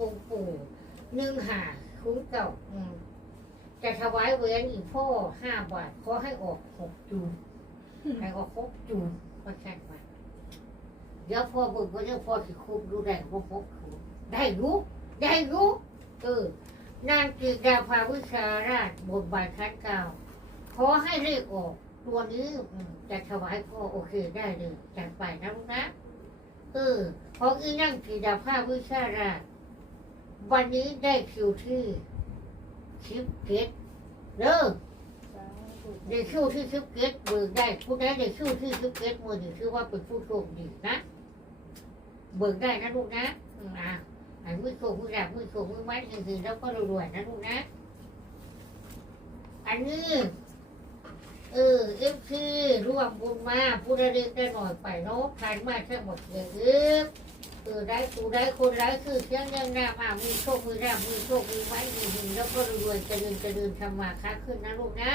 องค์ปู่หนึ่งหาคุ้นเก่าจะถวายเวียนอีกพ่อห้าบาทขอให้ออกหกจูนให้ออกหกจูนก็แค่ว่าเดี๋ยวพ่อบอกว่าเดี๋ยวพ่อสิคุบดูได้ว่าหกจูนได้รู้ได้รู้เออนางกีดาภาวิชาราชบทบาทคัดเก่าขอให้เลขออก ตัวนี้จะถวายพ่อโอเคได้เลยจัดไปนะลูกนะเออเพราะอีนั่งกีดาภาวิชาราช วันนี้ได้คิวที่ชิปเกตเด้อได้คิวที่ชิปเกตเบิกได้ผู้ใดได้คิวที่ชิปเกตมือนี่คือว่าเป็นผู้โชคดีนะ เบิกได้นะลูกนะอืมอะไอ้มือโชคมือแรกมือโชคมือไม้จริงๆแล้วก็รวยๆนะลูกนะ อันนี้เออเอฟซีร่วมบุญมาผู้ใดได้ได้หน่อยไปเนาะทานมาแค่หมดเลยเออ เออได้กูได้คนร้คือเสียงยังน้ำอ่ามีโชคมีราบมีโชคมีไม้มีหินแล้วก็รวยๆจะเดินจะเดินทำมาค้าขึ้นนะลูกนะ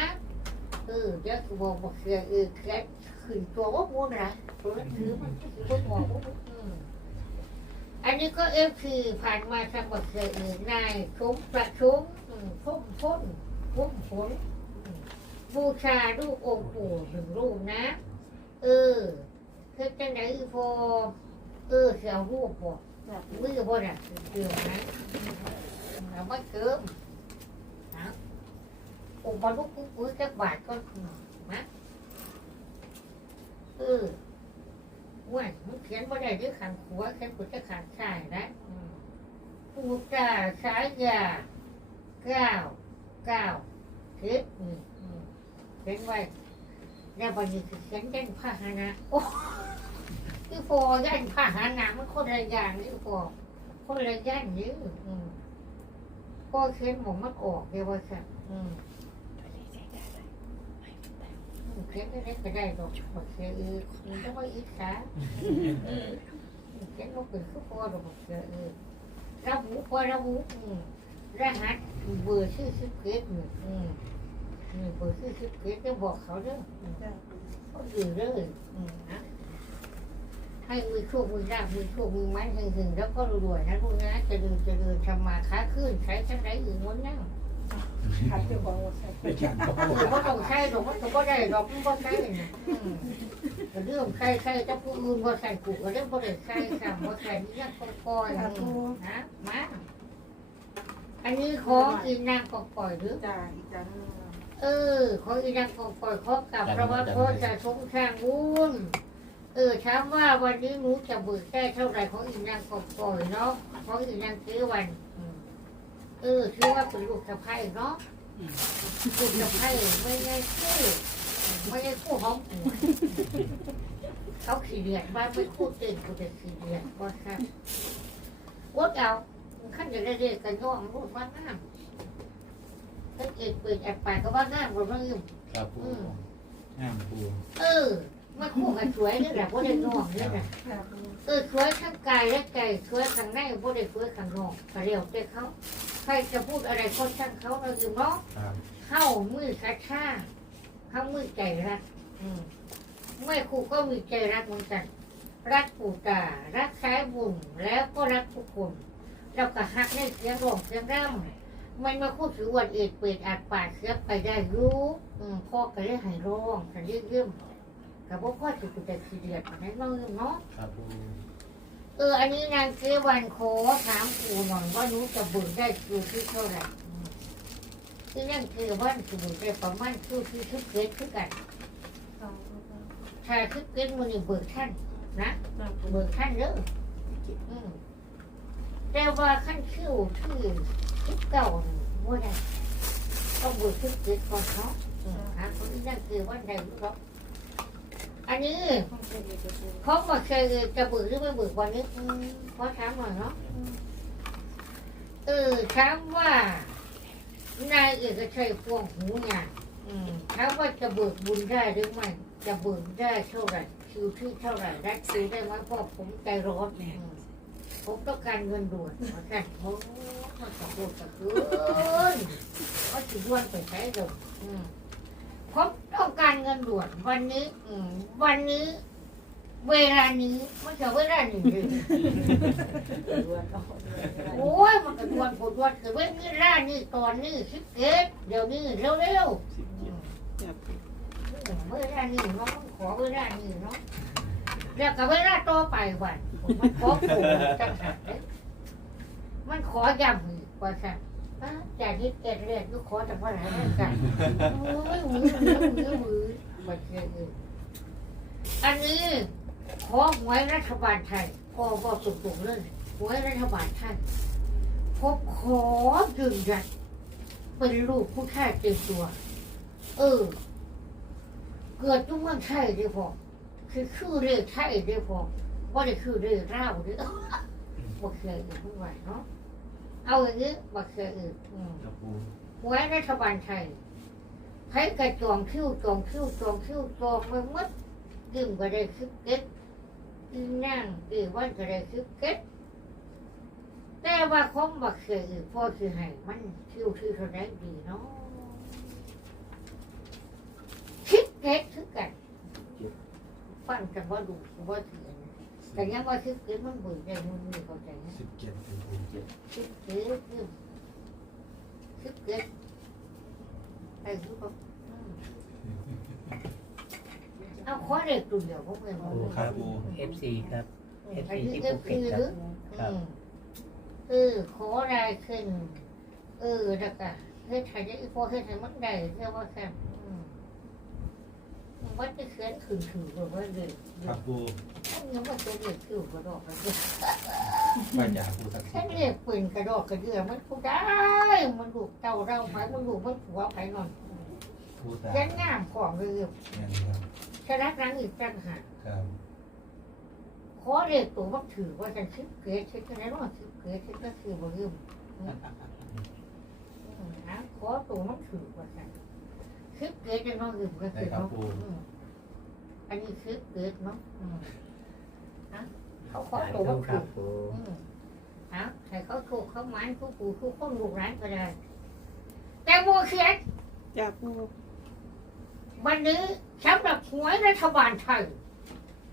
เออเดี๋ยวกูบอกบอกเสียเออแค่ขึ้นตัวว่ามูนนะตัวนั้นถือมันถือว่าหมอว่าอืมอันนี้ก็เอฟซีผ่านมาทางบอกเสียเออนายชมประชุมอืมพุ่มพ้นพุ่มผลอืมบูชาลูกองค์ปู่หนึ่งรูปนะ เออคือจังไหนอีพอ เออเสียวรูปบ่มือบ่น่ะเกี่ยวนะเอาไมาเกิมนะอุปลุกกุ้งกุ้ยจักบาทก็นะเออว่ามันเขียนบ่ได้ด้วยขังขัวเขียนกูจะขังใช่นะอืมปูจ่าสายยาเก้าเก้าเจ็ดอืมอืมเขียนไว้แล้ววันนี้คือเขียนเป็นพาหนะโอ้ คือพอย่านผ่าหาหนังมันคนละอย่างนี่พอคนละย่านนี่อืมพ่อเขียนหมองมันออกเดี๋ยวว่าสักอืมอืมเขียนไม่ได้ก็ได้ดอกบอเขียนอีกมันต้องมาอีกสาเขียนมันเป็นคือพอดอกบอเขียนเออระบุพอระบุอืมรหัสเบอร์ชื่อสิบเกตอืมอืมอืมเบอร์ชื่อสิบเกตจะบอกเขาเด้ออืมเขาอยู่เลยอืมนะ ให้มือโชคมือราบมือโชคมือไม้หึงหึงแล้วก็รวยๆนะลูกนะเจะเดินจะเดินทำมาค้าขึ้นใช้ทั้งไหนอื่นม้วนนั่งขัดเจ้าของใส่ไม่ฉันก็เออก็ต้องใช้หรอกมันก็ได้หรอกมันบ่ใช้นะอืมก็เรื่องใช้ใช้จะผู้อื่นบ่ใส่กูกเรื่องบ่ได้ใช้ค่ะบ่ใส่นี่ยังปล่อยนะมาอันนี้ของอีนางก็ปล่อยหรือจ่าอีกจานนึงเออของอีนางก็ปล่อยขอกับเพราะว่าพ่อจะสงสร้างบุญ เออถามว่าวันนี้หนูจะเบิกได้เท่าไหร่ของอีนางกบก่อยเนาะของอีนางเกวันอืมเออถือว่าเป็นลูกสะพ้ายเนาะลูกสะพ้ายไม่ใช่คู่ไม่ใช่คู่ของกูเขาขี่เดียดบ้านไม่คู่เต้นกูจะขี่เดียดก็ครับวดเอาขั้นจะได้เรียกกันย่องรูดว่าน้ำถ้าเกิดเปิดแอบปากก็ว่าน้ำหมดแล้วยืมครับปูงามปู เออ มาคู่กันสวยนี่แหละว่าได้น้องนี่แหละค่ะเออช่วยทั้งกายและใจช่วยข้างในบ่ได้ช่วยข้างนอกก็เรียวแต่เขาใครจะพูดอะไรก็ช่างเขาเราอยู่เนาะครับเข้ามือชัดชาเข้ามือใจรักอืมไม่ครูก็มีใจรักเหมือนกัน รักปู่ตารักสายบุญแล้วก็รักทุกคนแล้วก็ฮักในเสียงร้องเสียงร่ำมันมาคู่ถือวันเอกเปิดอาจปาดเสียไปได้รู้อืมพ่อก็ได้ให้ร้องกันเยี่ยมๆ กับพ่อจะเป็นแต่ขี้เดียดอันนั้นเนาะเนาะ ครับปูเออ อันนี้นางเกวันโคถามปู่หน่อยว่าหนูจะเบิกได้คิวที่เท่าไหร่อืมคือนั่งเกวันคือเบิกได้ประมาณคิวที่ทุกเกตคือกันถ้าทุกเกตมันนี่เบิกท่านนะเบิกท่านเด้ออืมแต่ว่าขั้นคิวที่ทุกเก่านี่ว่าได้ต้องเบิกทุกเกตก่อนเนาะอืมหาคนที่นั่งเกวันได้หรือเปล่า อันนี้เขาบอกเคยจะเบิกหรือไม่เบิกวันนี้อืมขอถามหน่อยเนาะเออถามว่านายเอกชัยพวงหูเนี่ยถามว่าจะเบิกบุญได้หรือไม่จะเบิกได้เท่าไหร่คิวที่เท่าไหร่ได้คิวได้ไหมพราะผมใจร้อนอืมผมต้องการเงินด่วนเหมือนกันโอ้มันตะโกนตะเกินก็สิด่วนไปใช้เดี๋ยวอื มผมต้องการเงินด่วนวันนี้ อืมวันนี้ เวลานี้ไม่ใช่เวลานี้เลยดวนเอาโอ้ยมันก็ดวนปวดดวนคือเวลานี้ตอนนี้สิบเอ็ดเดี๋ยวนี้เร็วเร็วสิบเจ็ดๆเวลานี้เนาะมันขอเวลานี้เนาะแล้วก็เวลาต่อไปวันมันขอโผล่จังหันเลยมันขอย้ำอีกว่าสั่น อ้าจากที่เอ็ดเรียกก็ขอแต่ว่าไหนนั่นกันโอ้ยมือมือมือมือมาเจอเลยอันนี้ขอหวยรัฐบาลไทยพอบอกตรงๆเลยหวยรัฐบาลไทยพบขอยืนยันเป็นลูกผู้ชายเต็มตัว เออ เกิดทุกเมืองไทยเดียวพอคือคือเรื่องไทยเดียวพอว่าได้คือเรื่องเล่าเดียวบ่เคยอื่นทุกวันเนาะ เอาอย่างนี้บ่เคยอื่นอืมครับปูหวยรัฐบาลไทยใช้กระจองคิ้วจองคิ้วจองคิ้วจองไปหมดกึ่งก็ได้คิ้วเก็ตกึ่งนั่งกึ่งวันก็ได้คิ้วเก็ตแต่ว่าของบักเสืออื่นพ่อคือให้มันคิ้วคือเท่าไรดีเนาะคิ้วเก็ตคือกัน ฟังกันว่าดูว่าถือ แต่ยังว่าคิ้วเก็ตมันเบื่อได้มันมีเข้าใจนะสิบเจ็ดครับปูคิดเกิดขึ้นคิดเกิดไปทุกคนเอาข้อเด็กตัวเดียวพวกเองปูครับปู FC ครับไอ้ที่เอฟซีหรือเออขออะไรขึ้น เออแล้วก็เฮ็ดไทยได้พอเฮ็ดไทยมันได้เรียกว่าแค่ มันจะเขียนถึงถึงแบบว่าเลยครับปูถ้ายังว่าจะเรียกคิวกระดอกกระเดือว่าอยากปูสักถ้าเรียกปืนกระดอกกระเดือมันผู้ได้ มันลูกเต่าเราไปมันลูกมันผัวไปนอนปูตายันงามของเลยเนี่ยครับชนะรังอีกจังหากครับขอเรียกตัวว่าถือว่าฉันคิดเกศฉันก็ได้ว่าคิดเกศฉันก็คือบ่ลืมนะขอตัวมันถือว่าฉัน คิดเกศจะน้องลืมก็คือเนาะอันนี้คิดเกศเนาะนะเขาขอตัวว่าคถืรัอบปูฮะให้เขาถูกเขาหมันเขาปู่เขาคนลูกร้านก็ได้ แต่โมเขียนจากปูวันนี้สำหรับหวยรัฐบาลไทย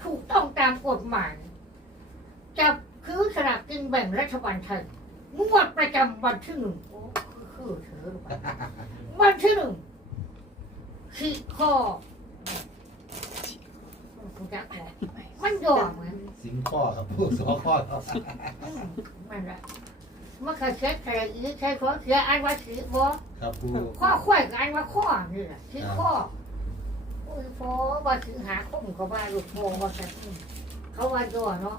ถูกต้องตามกฎหมายจับคือสลากกินแบ่งรัฐบาลไทยงวดประจำวันที่หนึ่งโอ้คือเธอหรือเปล่าวันที่หนึ่ง ขีดคอคุณจักบอกมันยอมไหมสิงข้อครับปูสองข้อครับอืมมันละเมื่อเคยเช็ดใครอีกใครขอเสียอันว่าสีบอครับปูข้อข่อยกับอันว่าข้อนี่แหละสีข้อโอ้ยพอว่าถึงหาข้อมก็ว่าลูกโมว่ากันอืมเขาว่าย่อเนาะ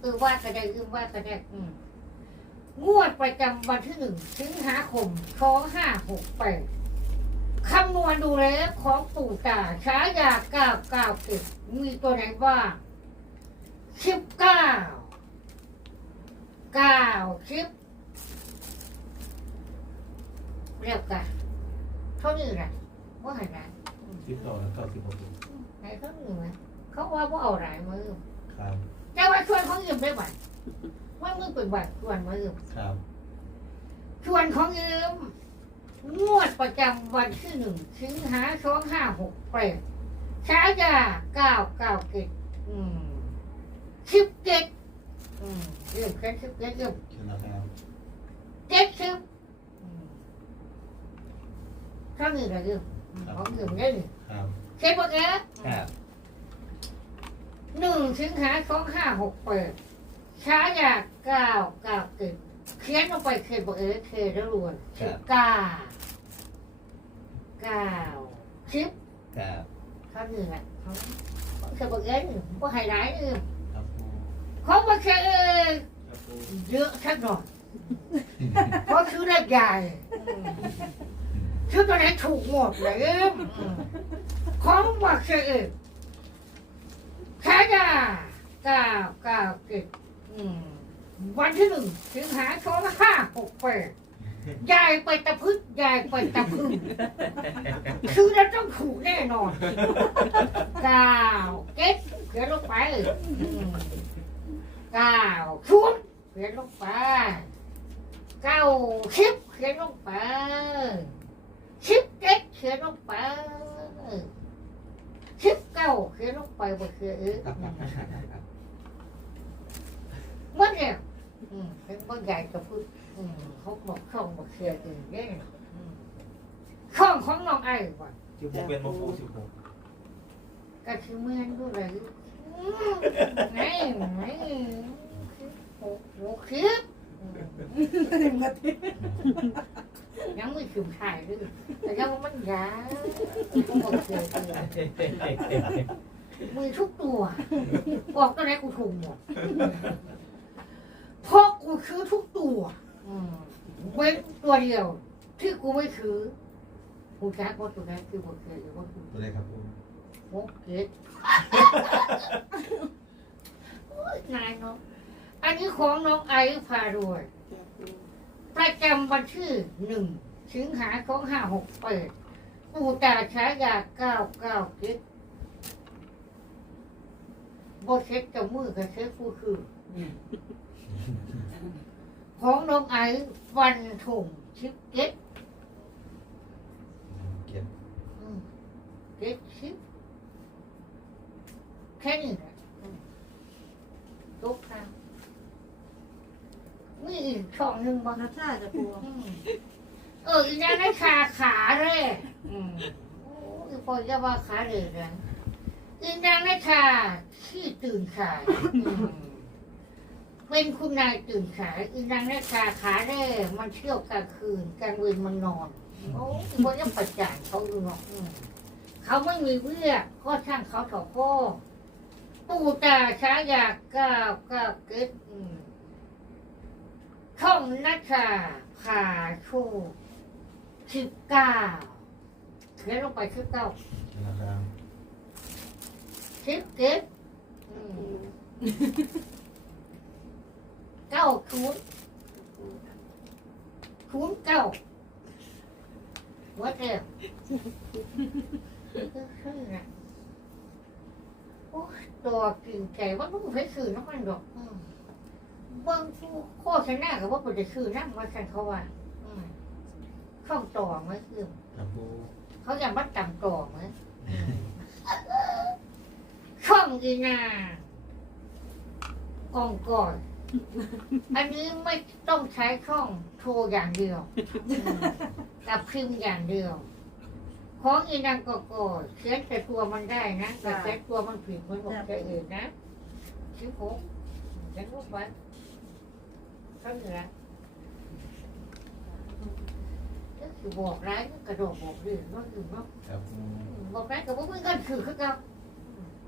เออว่าก็ได้อือว่าก็ได้อืมงวดประจำวันที่หนึ่งสิงหาคมสองห้าหกแปด คำนวณดูแลวของปู่ตาฉายาเก้าเก้าสิบมีตัวไหนบ้างสิบเก้าเก้าสิบเรียกกันเท่านี้แหละว่าไงนะสิบเก้าแล้วเก้าสิบหกปูไหนเท่านี้ไหมเขาว่าว่าเอาหลายมือครับแต่ว่าชวนเขายืมได้ไหมว่ามึงเป็นบัตรชวนมายืมครับชวนของยืม งวดประจำวันที่หนึ่งสิงหาสองห้าหกแปดฉายาเก้าเก้าเกตอืมสิบเจ็ดอืมเรื่องแค่สิบเจ็ดเรื่องเชิญนะครับเจ็ดสิบอืมเท่านี้แหละเรื่องอืมของยืมได้เลยครับเช็ดบอกเอ๊ะครับหนึ่งสิงหาสองห้าหกแปดช้ายาเก้าเก้าเกตเขียนลงไปเขียนบอกเอ๊ะเขียนแล้วรวนสิบเก้า เก้าสิบครับเท่านี้แหละเขาเขียนบอกเอ๊ะว่าไฮไลท์เออครับปูเขาบอกเขียนเออครับปูเยอะสักหน่อยเพราะชื่อเลขใหญ่อืมชื่อตัวไหนถูกหมดเลยอืมของบอกเขียนเออช้ายาเก้าเก้าเกตอืมวันที่หนึ่งสิงหาสองห้าหกแปด ยายไปตะพึกยายไปตะพึกชื่อแล้วต้องถูกแน่นอนเก้าเกตเขียนลงไปอืมเก้าชุดเขียนลงไปเก้าสิบเขียนลงไปสิบเจ็ดเขียนลงไปสิบเก้าาเขียนลงไปบ่เขียนเออมันเนี่ยอืมเป็นบ่ใหญ่กับพูดอืม เขาบอกช่องบ่เขียนเองเด้อืมช่องของน้องไอ้ว่ะสิบหกเป็นมาปูสิบหกก็คือเมื่อนด้วยเลยอืมไงไงโอ้โหคลิปอืมาที่ยังไม่ถึงถ่ายด้วยแต่ยังมันยาวต้องบอกเสียเลยมือทุกตัวบอกตัวไหนกูถูกหมดเพราะกูซื้อทุกตัว เว้นตัวเดียว ที่กูไม่ซื้อกูแจ้ว่าตัวนั้นคือหมดเลยหรือว่ากูตัวเลขครับปูโมเกตโอ้ยนายเนาะอันนี้ของน้องไอซ์พารวย ประจำวันที่หนึ่งสิงหาคมห้าหกเปิดปูตาฉายาเก้าเก้าเก็ดบเช็ดกับมือกับเช็ดผู้คืออ ของน้องไอซ์วันถุงชิปเก็ดเขียนอืมเก็ดชิปแค่นี้แหละอืมตุ๊กตามีอีกช่องหนึ่งบ้าง นักชาจะปูอืมเอออีนั่นได้ขาขาเลยอืมโอ้ยพอจะว่าขาเลยนะอีนั่นได้ขาขี้ตื่นสายอืม เป็นคุณนายตื่นสายอีนั่นได้ขาขาได้มันเที่ยวกลางคืนกลางเวรมันนอนโอ้ยพอจะประจานเขาอยู่เนาะอืมเขาไม่มีเวียก็ช่างเขาเถอะพ่อปู่ตาช้ายาก้าวก้าวเกิดอืมช่องนัชชาผ่าโชคสิบเก้าเขียนลงไปสิบเก้านะครับสิบเจ็ดอืมเก้าศูนย์ศูนย์เก้าวัดเดียวชื่อนะโอ้ยตัวกินไก่ว่าต้องไปซื้อน้ำมันดอกอืมเบิ่งผู้โฆษณากับว่าควรจะซื้อนั่งมาคันเขาว่าอืมช่องต่อไหมคือครับปูเขาอยากมาต่ำต่อไหมช่องอีนากองก่อน อันนี้ไม่ต้องใช้ช่องโทรอย่างเดียวอืมกับพิมพ์อย่างเดียว ของอีนางกอกอเขียนแต่ตัวมันได้นะแต่เขียนตัวมันผิดมันบอกจะอื่นนะชิบหกเขียนรูปไว้เขาเหนือก็คือบอกร้ายก็กระโดดบอกดีว่าคือเนาะครับปูบอกร้ายกับว่าไม่กันคือคือกัน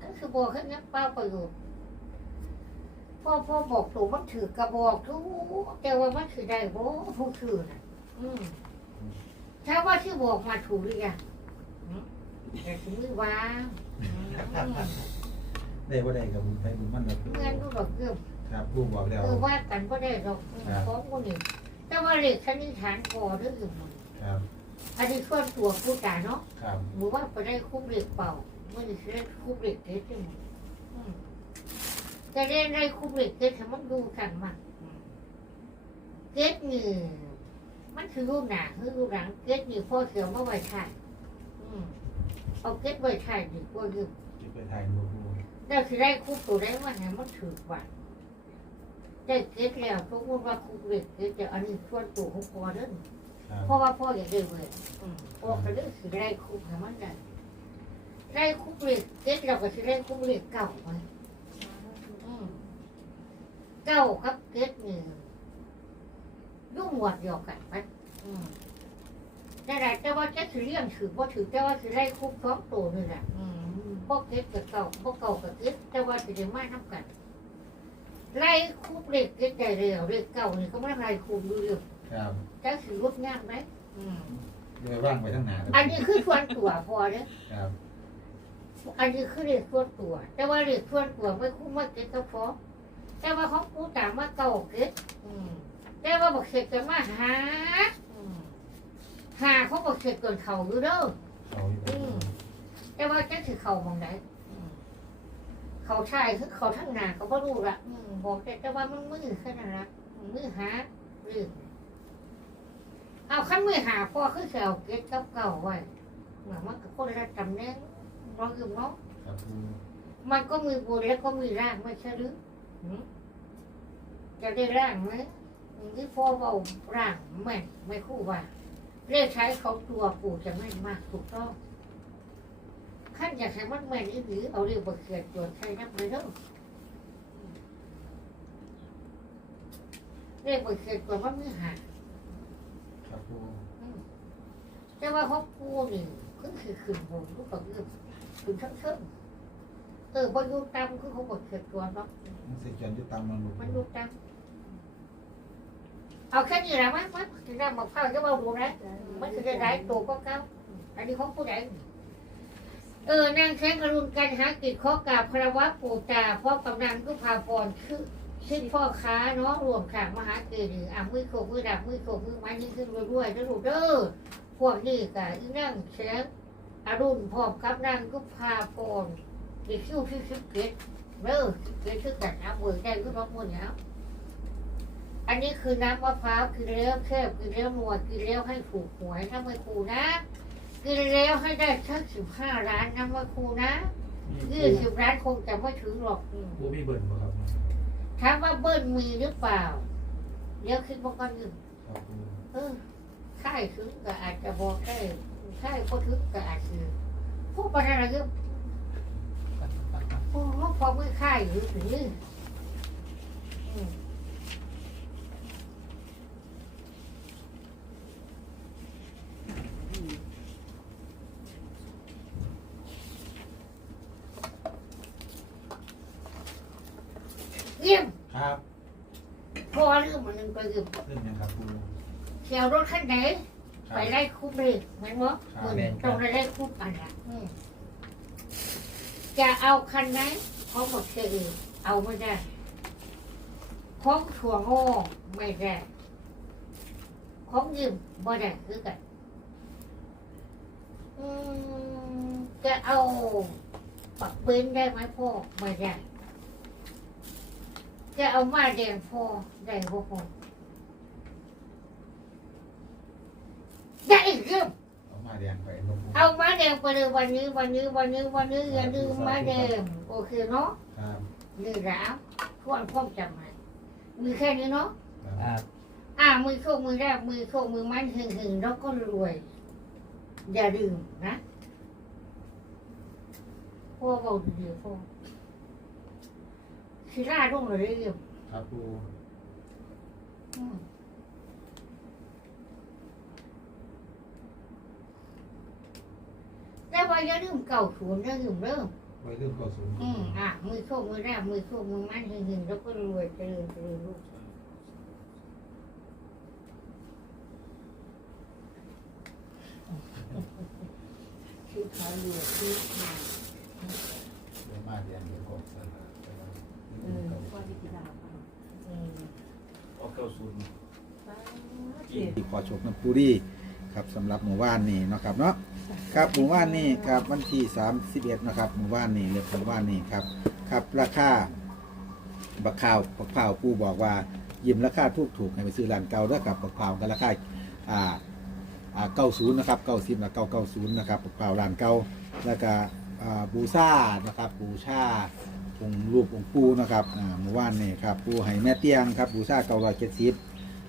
ก็คือบอกแค่นี้เปล่าประโยชน์ พ่อพ่อบอกถูกมันถือกระบอกทุกแต่ว่ามันถือได้บ่ผู้ถือน่ะ อืมถ้าว่าที่บอกมาถูกหรือยังอืมแต่ถึงมือวางอืมได้บ่ได้กับไปบุญมันแบบปูเงินก็ดอกเกือบครับปูบอกแล้ว เออว่ากันก็ได้ดอกอืมครับ ของคนนี้แต่ว่าเด็กชนิดฐานพอหรืออื่นมันครับ อันนี้ส่วนตัวผู้จ่าเนาะ ครับ หรือว่าไปได้คุ้มเด็กเปล่าไม่ได้ได้คุ้มเด็กเกิดขึ้นอืม จะได้ได้คุ้มเด็กเกิดทำมันดูกันมาอืมเกิดนี่มันคือรูปหนาคือรูปหลังเกิดนี่พ่อเสียวมาไว้ถ่ายอืมเอาเกิดไว้ถ่ายดีกว่าอยู่จะไปถ่ายรูปปูแล้วคือได้คุ้มตัวได้ว่าไงมันถือว่าได้เกิดแล้วทุกคนว่าคุ้มเด็กเกิดแต่อันนี้ส่วนตัวของพ่อเด้อครับเพราะว่าพ่ออยากได้เว้ยอืมพ่อก็เลยสิได้คุกให้มันได้ได้คุกเล็กเจ็ดเราก็สิได้คุกเล็กเก่าไว้อืม เก้าครับเจ็ดนี่ยุ่งหวดเดียวกันไปอืมแต่ได้แต่ว่าจะถือเรื่องถือว่าถือแต่ว่าสิได้คุกสองตัวนี่แหละอืมบ่เจ็ดกับเก่าบ่เก่ากับเจ็ดแต่ว่าสิได้มาน้ำกัน ไล่คุกเล็กเจ็ดได้เร็วเล็กเก่านี่ก็ไม่ไล่คุกดูเร็วครับจะถือรถงานไหมอืมโดยว่างไปทั้งหนาอันนี้คือส่วนตัวพอเนี่ยครับอันนี้คือเรียกส่วนตัว แต่ว่าเรียกส่วนตัวไม่คุ้มว่าเก็ตก็พอ แต่ว่าของกูตามมาเก่าเก็ตอืมแต่ว่าบอกเสร็จจะมาหาอืมหาเขาบอกเสร็จก่อนเขาอยู่เด้อเขาอยู่ปูแต่ว่าจะถือเขามองไหนอืมเขาชายคือเขาทั้งหนาเขาก็รู้ละอืมบอกแต่แต่ว่ามันมือแค่นั้นละมือหาเรื่องเอาขั้นมือหาพ่อคือเสเอาเก็ตกับเก่าไว้เหมือนมันก็คนละตำแหน่งคเราอยู่เนาะ ครับปูมันก็มีบุญแล้วก็มีร่างไม่ใช่หรือหือ จะได้ร่างไหมที่พ่อเอาร่างไม่ไม่คู่ว่าเรียกใช้เขาตัวปู่จะไม่มากถูกต้องขั้นอยากให้มันแม่นอีหรือเอาเรียกว่าเกิดตัวใช้นับเลยเด้อเรียกว่าเกิดตัวมันไม่หาครับปูแต่ว่าเขาปูนี่คือคือขึ้นบนก็แบบขึ้นเชิงๆ เออบนยูตามคือเขาบอกเกิดตัวเนาะมันเสียจวนอยู่ตามมันลูกมันยูตามเอาแค่นี้แหละมั้ยมั้ยถึงได้บอกเข้าจะมาดูนะมันคือจะได้ตัวก็เก้าอันนี้เขาผู้ใดเออนางแข้งกรุณกันหากิจข้อกราบคารวะปู่ตาพ่อกำนันก็พาพรคือชื่อพ่อค้าเนาะรวมขางมหาเกดีอะมือโขกมือดับมือโขกมือไม้ยิ่งขึ้นรวยๆนะลูกเด้อพวกนี้ก็อีนั่งแสงอรุณพร้อมกับนั่งก็พาพร ดิคิวที่สิบเกตเด้อสิบเกตคือกันน้ำเบิกได้ก็ร้องมือแล้วอันนี้คือน้ำมะพร้าวกินแล้วแคบกินแล้วนวดกินแล้วให้ถูกหวยถ้าไม่ครูนะกินแล้วให้ได้สักสิบห้าล้านนะไม่ครูนะมียี่สิบล้านคงจะไม่ถึงหรอกอืมปูมีเบิร์นบ่ครับถามว่าเบิ้ลมีหรือเปล่าเดี๋ยวคิดว่ากันอยู่ครับปูเออค่ายถึงก็อาจจะบอกได้ค่ายก็ถึงก็อาจจะพวกปัญหาอะไรก็ พวกพอไม่ค่ายหรือหรืออืมเยี่ยมครับพอเรื่องมันหนึ่งก็ยืมเรื่องยังครับปูเที่ยวรถคันไหน ครับ ไปไล่คุบเลยเหมือนว่าครับเหมือนตรงไล่คุบกันละอืม จะเอาคันไหนเขาหมดเสียเอาไม่ได้ของถั่วงอไม่ได้ของยืมไม่ได้คือกันอืมจะเอาปักเบนได้ไหมพ่อไม่ได้จะเอามาแดงพ่อได้บ่พ่อได้อีกเรื่องเอาม แดงไปลูกปูเอาม้าแดงไปเลยวันนี้วันนี้วันนี้วันนี้อย่าลืมม้าแดงโอเคเนาะครับนี่แล้วทวนความจำมันมีแค่นี้เนาะครับ อ่ามือโชคมือแรกมือโชคมือมันหึงหึงแล้วก็รวย อย่าลืมนะพ่อบอกดีๆพ่อสิล่าลงเลยเรื่องครับปูอืม แต่ว่าอย่าลืมเก่าศูนย์อย่าลืมเริ่มไว้เรื่องก่อสูงอืมอะมือโชคมือแรกมือโชคมือมันหึงหึงแล้วก็รวยเจริญเจริญลูกชื่อเขาอยู่ที่ไหนเดี๋ยวมาแดงเดี๋ยวกบสลากไปแล้วก็วิธีดาวอืมเอาเก้าศูนย์ที่ขอชมน้ำปูรีครับสำหรับหมู่บ้านนี่เนาะครับเนาะ ครับหมู่บ้านนี่ครับวันที่31นะครับหมู่บ้านนี่เรียกหมู่บ้านนี่ครับครับราคาบักข้าวบักข้าวปูบอกว่ายิ้มราคาถูกถูกให้ไปซื้อร้านเก่าด้วยครับบักข้าวกันราคาอ่าอ่าเก้าศูนย์นะครับเก้าสิบนะเก้าเก้าศูนย์นะครับบักข้าวร้านเก่าแล้วก็อ่าบูซ่านะครับบูชาองค์รูปองค์ปูนะครับอ่าหมู่บ้านนี่ครับปูให้แม่เตียงครับบูชาเก้าร้อยเจ็ดสิบ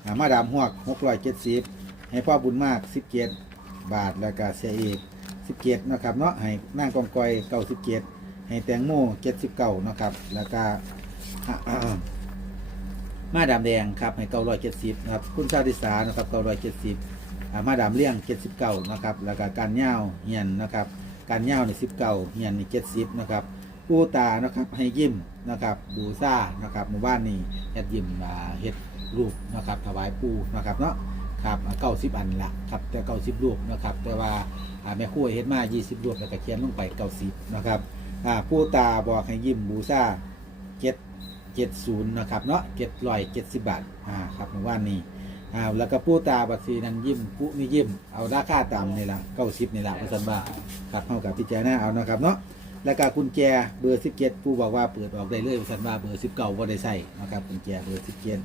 อ่ามาดามหวกหกร้อยเจ็ดสิบให้พ่อบุญมากสิบเจ็ด บาทแล้วก็เสียเอกสิบเจ็ดนะครับเนาะให้นางกองกอยเก้าสิบเจ็ดให้แตงโมเจ็ดสิบเก้านะครับแล้วก็อ่าอ่ามาดามแดงครับให้เก้าร้อยเจ็ดสิบนะครับคุณชาติสานะครับเก้าร้อยเจ็ดสิบมาดามเลี้ยงเจ็ดสิบเก้านะครับแล้วก็การย่าเฮียนนะครับการย่าในสิบเก้าเฮียนในเจ็ดสิบนะครับปูตานะครับให้ยิ้มนะครับบูซ่านะครับหมู่บ้านนี้เฮ็ดยิ้มเฮ็ดรูปนะครับถวายปูนะครับเนาะ ครับเก้าสิบอันละครับแต่เก้าสิบรูปนะครับ แต่ว่าแม่ครัวเฮ็ดมายี่สิบรูปแล้วก็เขียนลงไปเก้าสิบนะครับผู้ตาบอกให้ยิ้มบูซาเจ็ดเจ็ดศูนย์นะครับเนาะเจ็ดร้อยเจ็ดสิบบาทอ่าครับเมื่อวานนี้อ่าแล้วก็ผู้ตาบัตรสีนั้นยิ้มผู้มียิ้มเอาราคาตามนี่ละเก้าสิบนี่ละว่าสันบาครับเท่ากับพิจารณาเอานะครับเนาะแล้วก็กุญแจเบอร์สิบเจ็ดผู้บอกว่าเปิดออกได้เลยว่าสันบาเบอร์สิบเก้าว่าได้ใส่นะครับกุญแจเบอร์สิบเจ็ด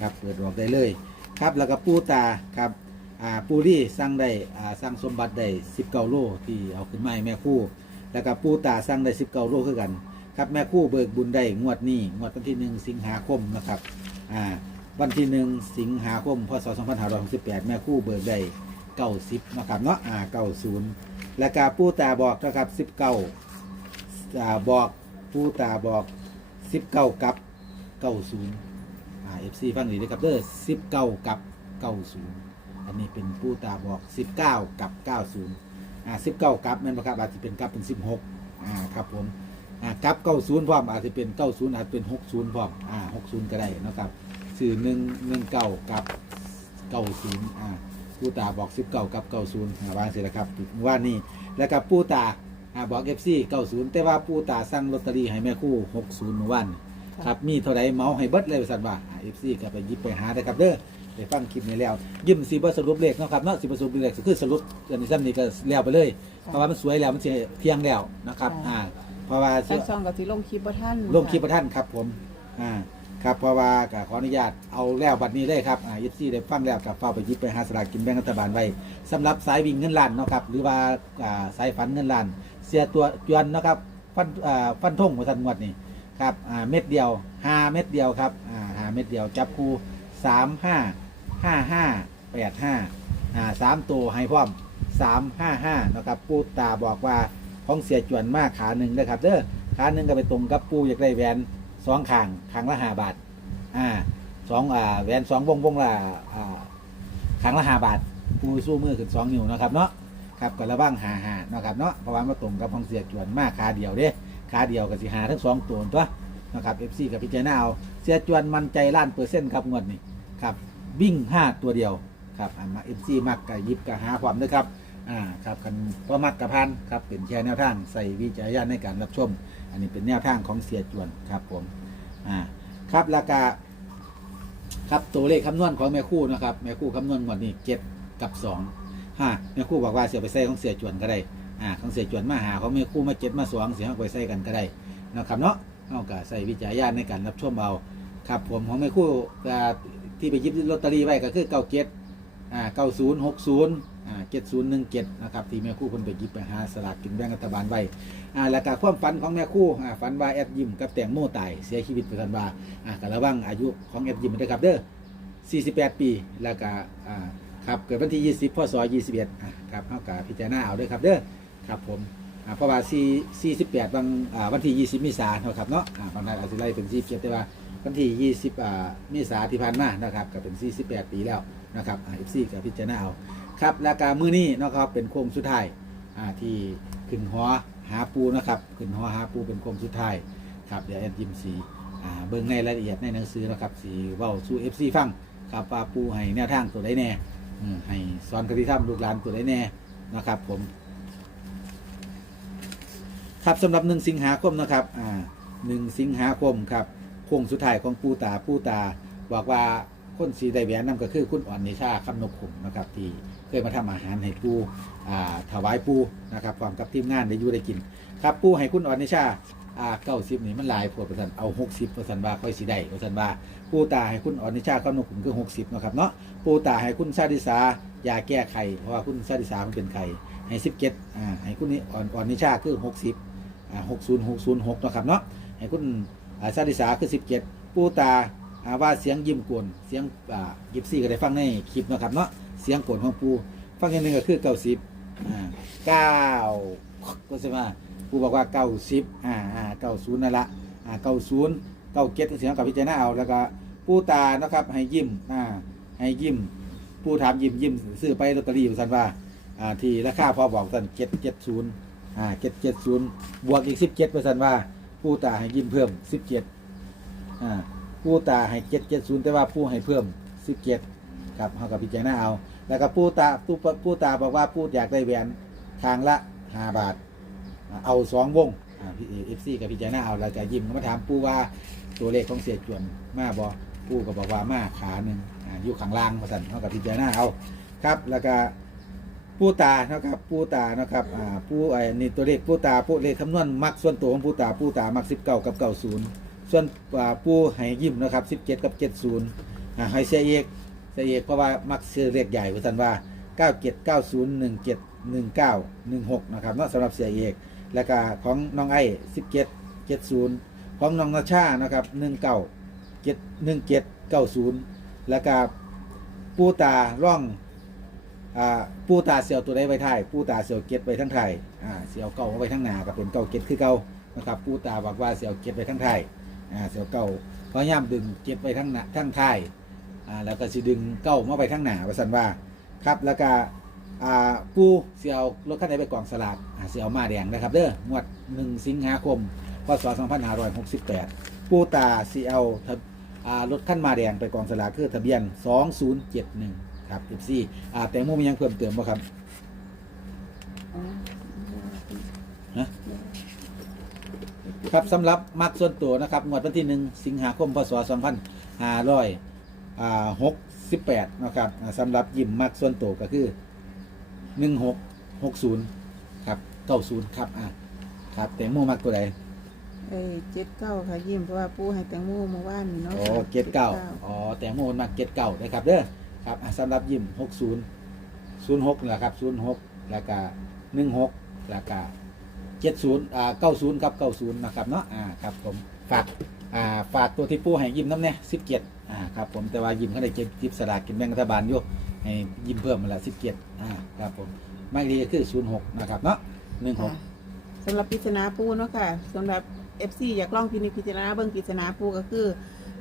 ครับเปิดออกได้เลย ครับแล้วก็ปูตาครับอ่าปูที่สร้างได้อ่าสร้างสมบัติได้สิบเก้าโลที่เอาขึ้นมาให้แม่คู่ แล้วก็ปูตาสั่งได้สิบเก้าโลคือกัน ครับแม่คู่เบิกบุญได้งวดนี้งวดวันที่หนึ่งสิงหาคมนะครับอ่าวันที่หนึ่งสิงหาคมพศ2568แม่คู่เบิกได้เก้าสิบนะครับเนาะอ่าเก้าศูนย์แล้วก็ปูตาบอกนะครับสิบเก้าอ่าบอกปูตาบอกสิบเก้ากับเก้าศูนย์ อ่าเอฟซีฟังดีด้วยครับเด้อสิบเก้ากับเก้าศูนย์อันนี้เป็นปู้ตาบอกสิบเก้ากับเก้าศูนย์อ่าสิบเก้ากับแม่นบ่ครับอาจจะเป็นกับเป็นสิบหกอ่าครับผมอ่ากับเก้าศูนย์พร้อมอาจจะเป็นเก้าศูนย์อาจจะเป็นหกศูนย์พร้อมอ่าหกศูนย์ก็ได้นะครับสื่อหนึ่งหนึ่งเก้ากับเก้าศูนย์อ่าผู้ตาบอกสิบเก้ากับเก้าศูนย์วางเสร็จแล้วครับว่านี่แล้วกับผู้ตาอ่าบอกเอฟซีเก้าศูนย์แต่ว่าผู้ตาสั่งลอตเตอรี่ให้แม่คู่หกศูนย์เมื่อวาน ครับมีเท่าไรเมาส์ให้เบิดเลยสันว่าเอฟซีก็ไปหยิบไปหาได้ครับเด้อไปฟังคลิปนี้แล้วยิ้มสีบสรุปเลขเนาะครับเนาะสีบสรุปเลขคือสรุปอันนี้ซ้ำนี้ก็แล้วไปเลย เพราะว่ามันสวยแล้วมันเที่ยงแล้วนะครับอ่าเพราะว่าทางช่องกับที่ลงคลิปบ่ท่านลงคลิปประท่านครับผม อ่า ครับเพราะว่าก็ขออนุญาตเอาแล้วบัดนี้เลยครับ อ่ายิปซี่ได้ฟังแล้วกับเฝ้าไปหยิบไปหาสลากกินแบ่งรัฐบาลไว้สำหรับสายวิ่งเงินล้านเนาะครับ หรือว่า อ่า สายฝันเงินล้าน เสียตัวจวนเนาะครับ ฟัน อ่า ฟันทงมาทันงวดนี่ ครับอ่าเม็ดเดียวห้าเม็ดเดียวครับอ่าหาเม็ดเดียวจับคู่สามห้าห้าห้าแปดห้าอ่าสามตัวให้พร้อมสามห้าห้านะครับปูตาบอกว่าของเสียจวนมากขาหนึ่งนะครับเด้อขาหนึ่งก็ไปตรงกับปูอยากได้แหวนสองข้างข้างละห้าบาทอ่าสองอ่าแหวนสองวงวงละอ่าข้างละห้าบาทปูสู้มือขึ้นสองนิ้วนะครับเนาะครับก็ระว่างหาหาเนาะครับเนาะเพราะว่ามาตรงกับของเสียจวนมากขาเดียวเด้ ขาเดียวกับสิหาทั้งสองตัวตัวนะครับ FC กับพิจารณาเอาเสียจวนมันใจล้านเปอร์เซ็นต์ครับงวดนี้ครับวิ่งห้าตัวเดียวครับอ่ามา FC มักกับยิบกับหาความด้วยครับอ่าครับคันพอมักกับพันครับเป็นแค่แนวทางใส่วิจารณญาณในการรับชม อันนี้เป็นแนวทางของเสียจวนครับผมอ่าครับแล้วก็ครับตัวเลขคำนวณของแม่คู่นะครับแม่คู่คำนวณหมดนี่เจ็ดกับสองฮะแม่คู่บอกว่าเสียไปใส่ของเสียจวนก็ได้ อ่าของเสียจวนมาหาเของแม่คู่มาเจ็ดมาสองเสียเอาไปใส่กันก็ได้นะครับเนาะเอาก็ใส่วิจารญาณในการรับชมเอาครับผมของแม่คู่ที่ไปยิบลอตเตอรี่ไว้ก็คือเก้าเจ็ดอ่าเก้าศูนย์หกศูนย์อ่าเจ็ดศูนย์หนึ่งเจ็ดนะครับที่แม่คู่คนไปยิบไปหาสลากกินแบ่งรัฐบาลไว้อ่าแล้วก็ความฝันของแม่คู่อ่าฝันว่าแอดยิมกับแตงโมตายเสียชีวิตไปทันว่าอ่าก็ระวังอายุของแอดยิมด้วยครับเด้อ48 ปี แล้วก็อ่าครับเกิดวันที่ 20พศ21อ่าครับเฮาก็พิจารณาเอาด้วยครับเด้อ ครับผมอ่าเพราะว่า4 48วันอ่าวันที่ 20มษายนเนาะครับเนาะอ่าบางท่านอาจจะไล่เป็น47แต่ว่าวันที่ 20อ่าเมษายนที่ผ่านมานะครับก็เป็น 48 ปีแล้วนะครับอ่า FC ก็พิจารณาเอาครับแล้วก็มื้อนี้เนาะครับเป็นโค้งสุดท้ายอ่าที่ขึ้นหอหาปูนะครับขึ้นหอหาปูเป็นโคมสุดท้ายครับเดี๋ยวแอดยิมสีอ่าเบิ่งในรายละเอียดในหนังสือนะครับสีเว้าสู่เอฟซีฟังครับว่าปูให้แนวทางตัวใดแน่อืมให้สอนคติธรรมลูกหลานตัวใดแน่นะครับผม ครับสำหรับหนึ่งสิงหาคมนะครับอ่าหนึ่งสิงหาคมครับโค้งสุดท้ายของปูตาปูตา บอกว่าคนสีได้แหวนนั่นก็คือคุณอ่อนนิชาคำนกขุมนะครับ ที่เคยมาทำอาหารให้ปูอ่าถวายปูนะครับความกับทีมงานได้อยู่ได้กิน ครับปูให้คุณอ่อนนิชาอ่าเก้าสิบนี่มันหลายพวดประสันเอาหกสิบประสันว่าค่อยสีได้ประสันว่าปูตาให้คุณอ่อนนิชาเขาหนุมคือหกสิบนะครับเนาะปูตาให้คุณชาดิสายาแก้ไขเพราะว่าคุณชาดิสามันเป็นไข่ให้สิบเจ็ดอ่าให้คุณนี่อ่อนอ่อนนิชาคือหกสิบ หกศูนย์หกศูนย์หกนะครับเนาะให้คุณอ่าดิสาคือสิบเจ็ดปูตาอาว่าเสียงยิ้มกวนเสียงยิบซี่ก็ได้ฟังในคลิปนะครับเนาะเสียงกวนของปูฟังอย่างหนึ่งก็คือเก้าสิบเก้าก็ใช่ไหมครูบอกว่าเก้าสิบอ่าเก้าศูนย์นั่นละอ่าเก้าศูนย์เก้าเก็ดเสียงกับพิจารณาเอาแล้วก็ผู้ตานะครับให้ยิ้มอ่าให้ยิ้มผู้ถามยิ้มยิ้มซื้อไปลอตเตอรี่สันว่าอ่าที่ราคาพอบอกสันเจ็ดเจ็ดศูนย์ อ่าเจ็ดเจ็ดศูนย์บวกอีกสิบเจ็ดเปอร์เซ็นต์ว่าผู้ตาให้ยิ้มเพิ่มสิบเจ็ดอ่าผู้ตาให้เจ็ดเจ็ดศูนย์แต่ว่าผู้ให้เพิ่มสิบเจ็ดครับเขากับพิจารณาเอา แล้วก็ผู้ตาผู้ผู้ตาบอกว่าผู้อยากได้แหวนทางละห้าบาท เอาสองวงเอฟซีกับพี่จานาเอาแล้วก็ยิ้มมาถามผู้ว่าตัวเลขของเสียจวนมาบอผู้ก็บอกว่ามาขาหนึ่งอ่าอยู่ข้างล่างมาสั่นเขากับพี่จานาเอาครับแล้วก็ ผู้ตานะครับผู้ตานะครับอ่าผู้ไอ้นี่ตัวเลขผู้ตาผู้เลขคำนวณมักส่วนตัวของผู้ตาผู้ตามักสิบเก้ากับเก้าศูนย์ส่วนอ่าผู้ให้ยิ้มนะครับสิบเจ็ดกับเจ็ดศูนย์อ่าให้เสียเอกเสียเอกเพราะว่ามักซื้อเลขใหญ่ว่าสันว่า9 7 9 0 1 7 1 9 1 6นะครับเนาะสำหรับเสียเอก แล้วก็ของน้องไอ้สิบเจ็ดเจ็ดศูนย์ของน้องนาชานะครับหนึ่งเก้าเจ็ดหนึ่งเจ็ดเก้าศูนย์แล้วก็ปูตาร่อง อ่าปูตาเสียวตัวใดไว้ท้ายปูตาเสียวเก็ดไว้ทั้งไทายอ่าเสียวเก้าเอาไว้ทั้งหน้าก็เป็นเก้าเก็ดคือเก้านะครับปูตาบอกว่าเสียวเก็ดไว้ทั้งไทายอ่าเสียวเก้าพยายามดึงเก็ดไว้ทั้งหน้าทั้งไทายอ่าแล้วก็สิดึงเก้ามาไว้ทั้งหน้าว่าสันว่าครับแล้วก็อ่าปูเสียวรถคันไหนไปกองสลากอ่าเสียวมาแดงนะครับเด้องวด1สิงหาคมพศ2568ปูตาเสียวอ่ารถขั้นมาแดงไปกองสลากคือทะเบียน 2071 ครับ FC อ่าแต่งโมมียังเพิ่มเติมบ่ครับฮะครับสำหรับมักส่วนตัวนะครับงวดวันที่1สิงหาคมพศ2568นะครับอ่าสำหรับยิมมักส่วนตัวก็คือหนึ่งหกหกศูนย์ครับเก้าศูนย์ครับอะครับแตงโมมักตัวใดเอ้เจ็ดเก้าค่ะยิ้มเพราะว่าปูให้แตงโมเมื่อวานนี่เนาะโอ้เจ็ดเก้าอ๋อแตงโมมักเจ็ดเก้านะครับเด้อ ครับอะสำหรับยิมหกศูนย์ศูนย์หกนะครับศูนย์หกแล้วก็หนึ่งหกแล้วก็เจ็ดศูนย์อ่าเก้าศูนย์ครับเก้าศูนย์นะครับเนาะอ่าครับผมฝากอ่าฝากตัวที่ปูให้ยิมน้ำเนี่ยสิบเจ็ดอ่าครับผมแต่ว่ายิมเขาได้เก็บจิบสลากกินแบ่งรัฐบาลอยู่ให้ยิมเพิ่มมาละสิบเจ็ดอ่าครับผมไม่ดีก็คือศูนย์หกนะครับเนาะหนึ่งหก สำหรับปริศนาปูเนาะค่ะสำหรับเอฟซีอยากลองพินิจพิจารณาเบิ่งปริศนาปูก็คือ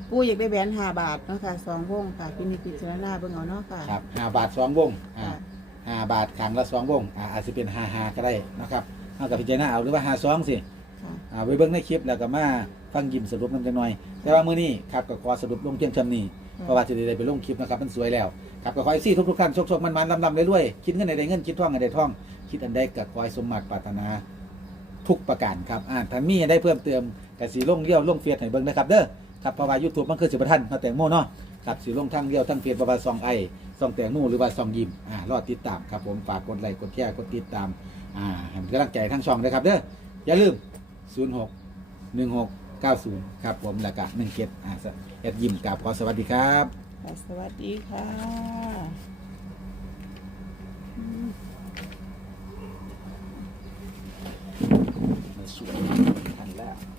ปูอยากได้แบรนด์ห้าบาทเนาะค่ะสองวงค่ะพินิจพิจารณาเบิ่งเอาเนาะค่ะ ครับห้าบาทสองวงอ่าค่ะ ห้าบาทขังละสองวงอ่าอาจจะเป็นห้าห้าก็ได้นะครับเอากับพิจารณาเอาหรือว่าห้าสองสิ ค่ะ อ่าไปเบิ้งในคลิปแล้วก็มาฟังยิมสรุปมันจังหน่อย แต่ว่ามื้อนี้ครับก็ขอสรุปลงเพียงชำนี้เพราะว่าจะได้ไปลงคลิปนะครับมันสวยแล้ว ครับก็ขอให้ซี่ทุกๆท่านโชคๆมันๆลำๆเรื่อยๆคิดเงินใดๆเงินคิดท่องใดๆท่อง คิดอันใดก็ขอให้สมมาตรปรารถนาทุกประการครับอ่าถ้ามีอันใดเพิ่มเติมก็สิลงเลี้ยวลงเฟียดให้เบิ่งนะครับเด้อ ครับเพราะว่า YouTube มันคือสิบทันมาแต่งโมเนาะครับสิลงทั้งเลี้ยวทั้งเฟียดประมาณ2ไอซองแตงโมหรือว่าซองยิมอ่ารอติดตามครับผมฝากกดไลค์กดแชร์กดติดตามอ่าให้กำลังใจทั้งช่องด้วยครับเด้ออย่าลืม 06 16 90 ครับผมแล้วก็1เกตอ่าแอดยิมกับขอสวัสดีครับค่ะสวัสดีค่ะอืมสวยทันแล้ว